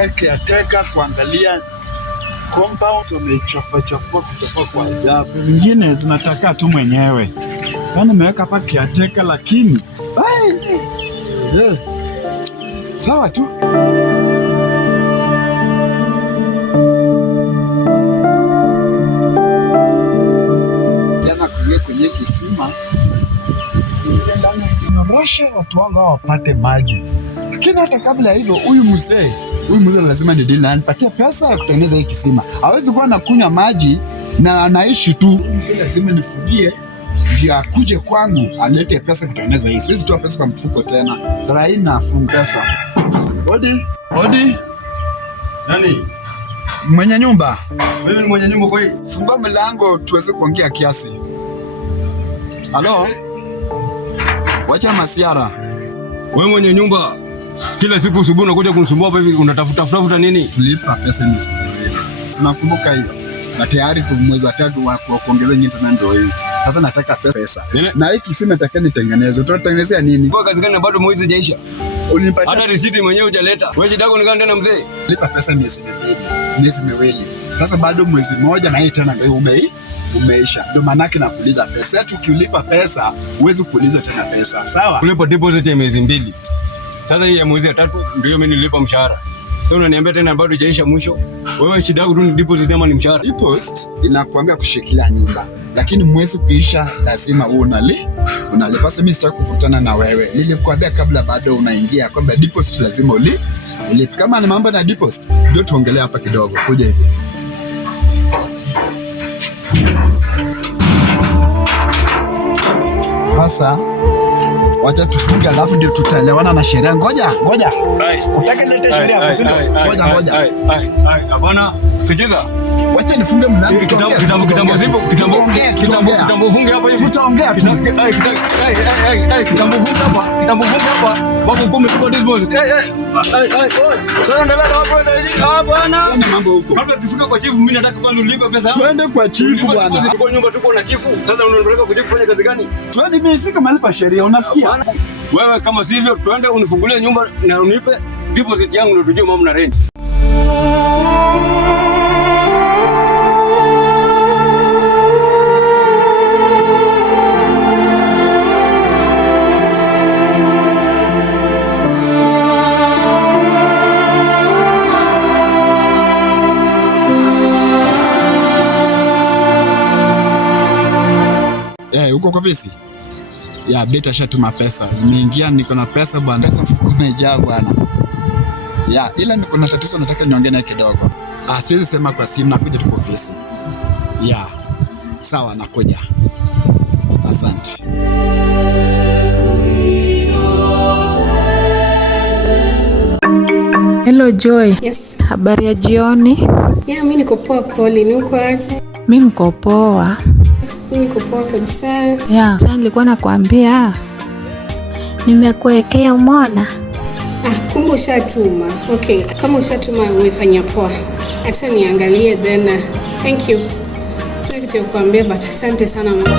nataka kiateka kuangalia compound tumechafua kutoka kwa ajabu. Zingine zinataka tu mwenyewe. Yaani nimeweka hapa kiateka lakini sawa tu. Jana kwenye kisima rasha watu wangu wapate maji. Lakini hata kabla hivyo huyu mzee lazima ni dili anipatie pesa ya kutengeneza hii kisima. Hawezi kuwa anakunywa maji na anaishi tu. Mzee lazima nifugie ndio akuje kwangu alete pesa kutengeneza hii. Siwezi toa pesa kwa mfuko tena. Raina afunga pesa. Odi. Nani? Mwenye nyumba. Wewe ni mwenye nyumba kwa hii? Fungua mlango tuweze kuongea kiasi. Halo? Wacha masiara. Wewe mwenye nyumba. Kila siku asubuhi unakuja kunisumbua hapa hivi unatafuta nini? Tulipa pesa nyingi. Sinakumbuka hiyo. Na tayari kwa mwezi wa 3 wa kuongeza nyingine tena ndio hiyo. Sasa nataka pesa. Na hii kisima nataka nitengeneze. Utatengenezea nini? Kwa kazi gani bado mwezi haijaisha? Unipatia hata risiti mwenyewe hujaleta. Wewe shida yako ni gani tena mzee? Lipa pesa miezi miwili. Sasa bado mwezi mmoja na hii tena ndio umeisha. Ndio maana yake nakuuliza pesa. Eti ukilipa pesa huwezi kuuliza tena pesa. Sawa? Kulipa deposit ya miezi 2. Sasa hii ya mwezi wa 3 ndio mimi nilipa mshahara. Sasa unaniambia tena bado haijaisha mwisho. Wewe shida yako tu ni deposit ama ni mshahara? Deposit inakuanga kushikilia nyumba. Lakini mwezi kuisha lazima unalipa. Sasa mimi sitaki kuvutana na wewe. Nilikwambia kabla bado unaingia kwamba deposit lazima ulipe. Kama ni mambo na deposit ndio tuongelee hapa kidogo. Kuja hivi. Sasa wacha tufunge alafu ndio tutaelewana na sheria. Ngoja. Utaka nilete sheria hapo sio? Ngoja. Bwana, sikiza. Wacha nifunge mlango. Kitambo ufunge hapa hivi. Tutaongea tu. Kitambo ufunge hapa. Babu kumi kwa deposit. Sasa ndio hapo bwana. Ni mambo huko. Kabla tufike kwa chief mimi nataka kwanza ulipe pesa. Twende kwa chief bwana. Kwa nyumba tuko na chief. Sasa unanipeleka kwa chief kufanya kazi gani? Twende mimi nifika mahali pa sheria unasikia? Wewe kama sivyo twende unifungulie nyumba na unipe deposit yangu ndio tujue mambo na rent. Uko kwa visi? Ya beta shatuma pesa. Zimeingia niko na pesa bwana. Pesa mfuko umejaa bwana. Ya ila niko na tatizo nataka niongee naye kidogo. Siwezi sema kwa simu, nakuja tu kwa ofisi. Ya. Sawa nakuja. Asante. Hello Joy. Yes. Habari ya jioni? Yeah, mimi niko poa Poli. Ni uko aje? Mimi niko poa. Mimi niko poa kabisa. Yeah, sasa nilikuwa nakwambia nimekuwekea umeona? Kumbe ushatuma. Okay, kama ushatuma umefanya poa. Acha niangalie then. Thank you. Sasa kitu kukuambia but asante sana mama.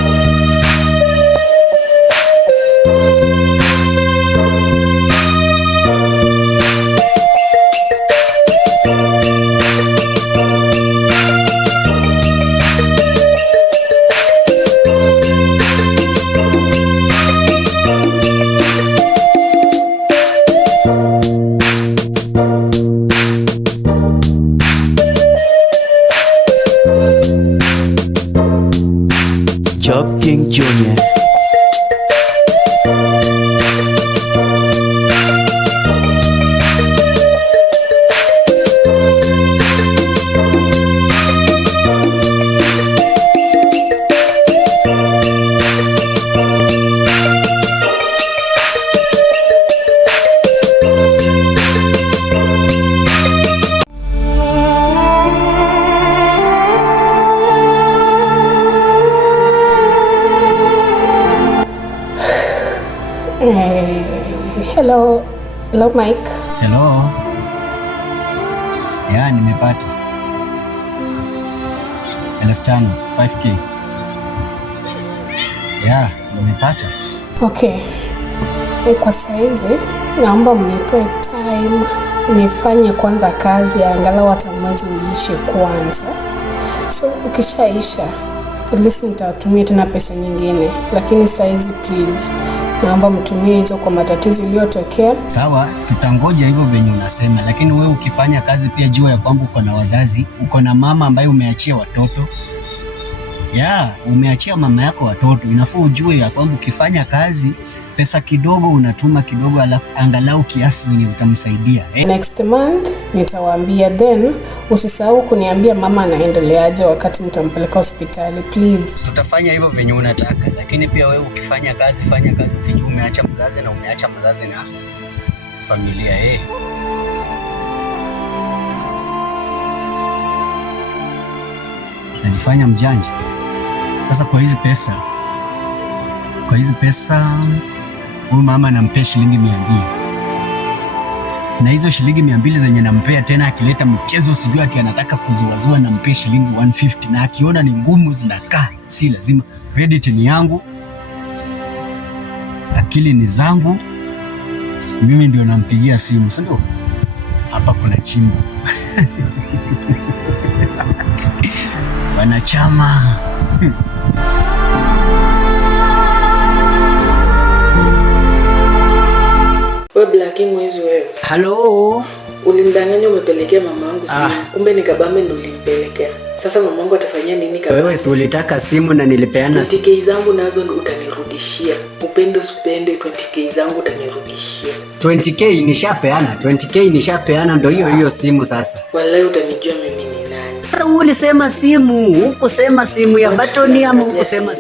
Job King Jr. Hello Mike. Hello. Ya, nimepata 1500, 5k. Ya, nimepata. Okay. Kwa saizi naomba mnipe time nifanye kwanza kazi angalau hata mwezi uishe kwanza. So ukishaisha at least nitatumia tena pesa nyingine, lakini saizi please naomba mtumie hizo kwa matatizo iliyotokea. Sawa, tutangoja hivyo venye unasema, lakini wewe ukifanya kazi pia jua ya kwamba uko na wazazi, uko na mama ambaye umeachia watoto. Umeachia mama yako watoto. Inafaa ujue ya kwamba ukifanya kazi pesa kidogo unatuma kidogo, alafu angalau kiasi zenye zitamsaidia. Next month nitawaambia, then usisahau kuniambia mama anaendeleaje wakati mtampeleka hospitali please. Tutafanya hivyo venye unataka, lakini pia wewe ukifanya kazi, fanya kazi ukijua umeacha mzazi na umeacha mzazi na familia. Najifanya mjanja. Sasa kwa hizi pesa huyu mama anampea shilingi 200. Na hizo shilingi 200 zenye nampea tena akileta mchezo sivyo ati anataka kuzuazua, nampea shilingi 150, na akiona ni ngumu zinakaa, si lazima. Credit ni yangu, akili ni zangu, mimi ndio nampigia simu, si ndio? Hapa kuna chimbo. Wanachama. Wewe Blackie mwezi wewe. Hello. Ulimdanganya umepelekea mamangu simu. Kumbe ni kabambe ndo ulimpelekea. Sasa mamangu atafanyia nini kabambe? Wewe si ulitaka simu na nilipeana 20k zangu nazo utanirudishia. Upendo usipende 20k zangu utanirudishia. 20k nishapeana, ndio hiyo simu sasa. Wallahi utanijua mimi ni nani. Sasa ulisema simu, hukusema simu ya batoni ama hukusema.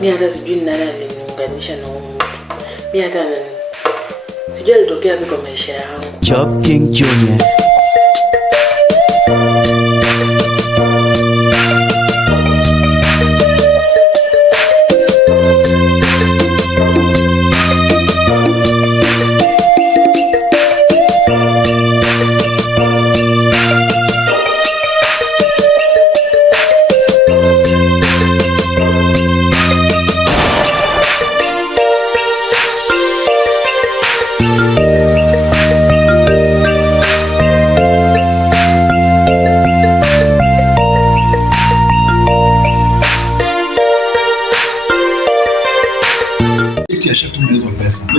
Mimi hata sijui nani aliniunganisha na huyu. Mimi hata sijui alitokea vipi kwa maisha yangu. Job King Junior.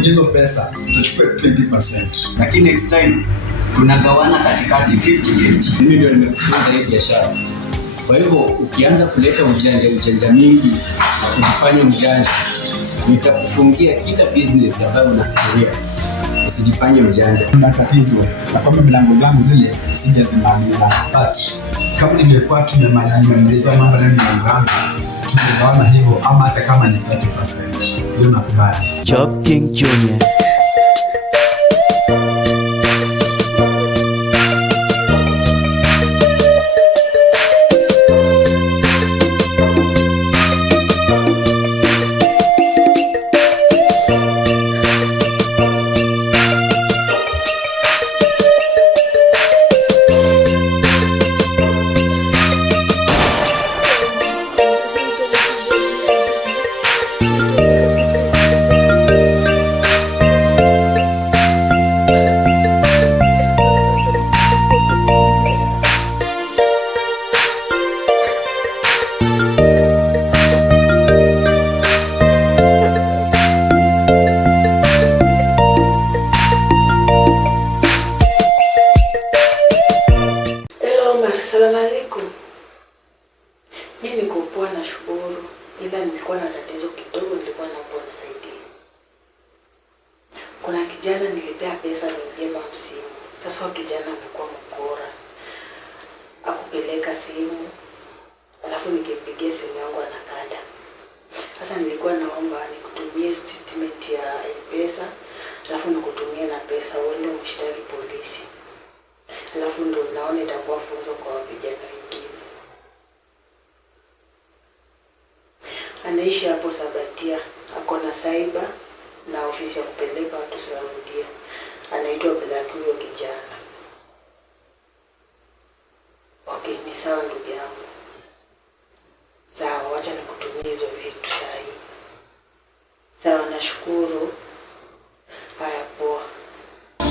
Hizo pesa tutachukua 20%. Lakini next time tunagawana katikati 50-50. Mimi ndio nimekufunza hii biashara. Kwa hivyo ukianza kuleta ujanja mingi na kujifanya mjanja, nitakufungia kila business ambayo unafikiria. Usijifanye mjanja. Kuna tatizo na kama milango zangu zile sijazimaliza, but kama ningekuwa tumemaliza mambo na milango yangu tungegawana hivyo, ama hata kama ni 30%. Ndio nakubali. Job King Junior. Assalamu alaikum. Mimi niko poa na shukuru, ila nilikuwa na tatizo kidogo, nilikuwa naomba unisaidie. Kuna kijana nilipea pesa niingie kwa simu. Sasa kijana amekuwa mkora. Akupeleka simu, alafu nikimpigia simu yangu anakata. Sasa nilikuwa naomba nikutumie statement ya pesa, alafu nikutumie na pesa uende umshtaki polisi. Alafu ndo naona itakuwa funzo kwa vijana wengine. Anaishi hapo Sabatia, ako na cyber na ofisi ya kupeleka watu Saudia. Anaitwa Blackie huyo kijana. Okay, ni sawa ndugu yangu. Sawa, wacha nikutumie hizo vitu sahi. Sawa, nashukuru. Haya poa.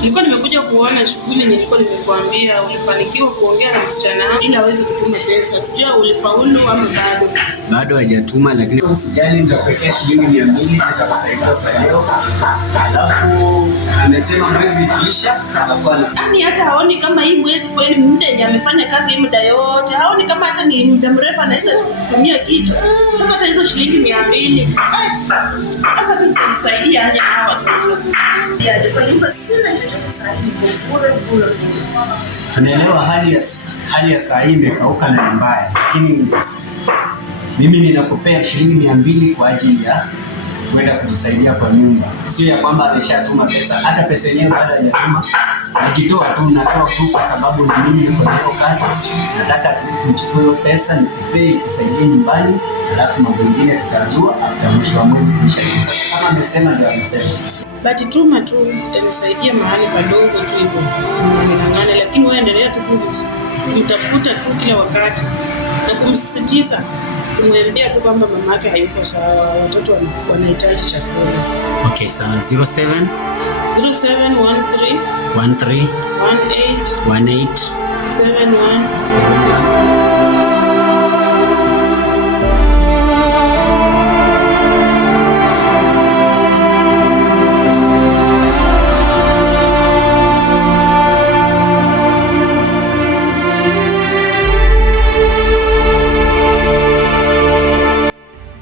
Nilikuwa nimekuja kuona shughuli nilikuwa nimekuambia ulifanikiwa kuongea na msichana ili aweze kutuma pesa. Sijui ulifaulu ama bado? Bado hajatuma, lakini usijali, nitakuwekea shilingi 200 zitakusaidia kwa leo. Alafu amesema mwezi kisha atakuwa yani hata haoni kama hii mwezi kweli muda yenye amefanya kazi hii muda yote. Haoni kama hata ni muda mrefu anaweza kutumia kitu. Sasa hata hizo shilingi 200. Sasa tutasaidia aje hawa watoto. Ya kwa nyumba sina chochote sasa hivi bure. Tunaelewa hali ya saa hii imekauka na mbaya. Lakini mimi ninakupea shilingi 200 kwa ajili ya kwenda kujisaidia kwa nyumba. Sio ya kwamba ameshatuma pesa, hata pesa yenyewe bado hajatuma. Najitoa tu, natoa tu kwa sababu na mimi niko na hiyo kazi. Nataka at least nichukue hiyo pesa nikupee kusaidie nyumbani, alafu mambo mengine tutajua after mwisho wa mwezi kisha. Sasa kama amesema ndio amesema. But tuma tu zitanisaidia mahali padogo tu hivyo. Ng'ang'ana, lakini wewe endelea tu kumtafuta tu kila wakati na kumsisitiza, kumwambia tu kwamba mama yake hayuko sawa, watoto wanahitaji chakula. Okay, sawa. 0713 18 71.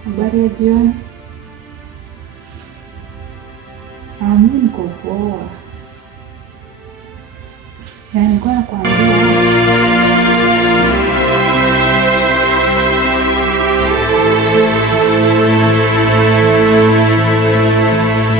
Habari ya jioni. Mimi niko poa. Nilikuwa nakwambia